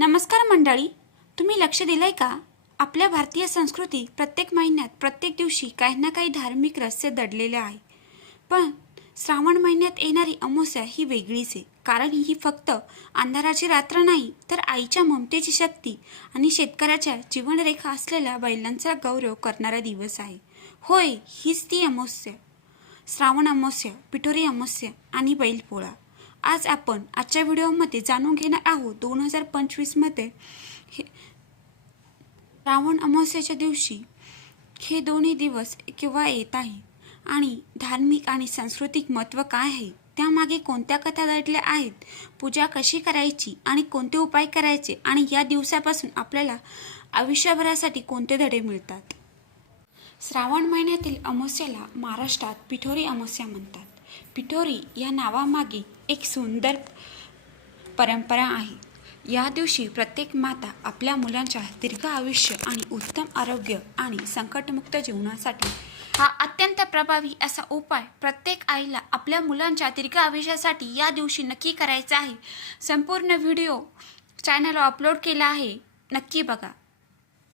नमस्कार मंडळी, तुम्ही लक्ष दिलंय का? आपल्या भारतीय संस्कृतीत प्रत्येक महिन्यात प्रत्येक दिवशी काही ना काही धार्मिक रहस्य दडलेले आहे. पण श्रावण महिन्यात येणारी अमावस्या ही वेगळीच आहे. कारण ही फक्त अंधाराची रात्र नाही, तर आईच्या ममतेची शक्ती आणि शेतकऱ्याच्या जीवनरेखा असलेल्या बैलांचा गौरव करणारा दिवस आहे. होय, हीच ती अमावस्या. श्रावण अमावस्या, पिठोरी अमावस्या आणि बैलपोळा. आज आपण आजच्या व्हिडिओमध्ये जाणून घेणार आहोत 2025 मध्ये श्रावण अमावस्येच्या दिवशी हे दोन्ही दिवस केव्हा येत आहे आणि धार्मिक आणि सांस्कृतिक महत्त्व काय आहे, त्यामागे कोणत्या कथा दडल्या आहेत, पूजा कशी करायची आणि कोणते उपाय करायचे आणि या दिवसापासून आपल्याला आयुष्यभरासाठी कोणते धडे मिळतात. श्रावण महिन्यातील अमावस्येला महाराष्ट्रात पिठोरी अमावस्या म्हणतात. पिठोरी या नावामागे एक सुंदर परंपरा आहे. या दिवशी प्रत्येक माता आपल्या मुलांच्या दीर्घ आयुष्य आणि उत्तम आरोग्य आणि संकटमुक्त जीवनासाठी हा अत्यंत प्रभावी असा उपाय प्रत्येक आईला आपल्या मुलांच्या दीर्घ आयुष्यासाठी या दिवशी नक्की करायचा आहे. संपूर्ण व्हिडिओ चॅनलवर अपलोड केला आहे, नक्की बघा.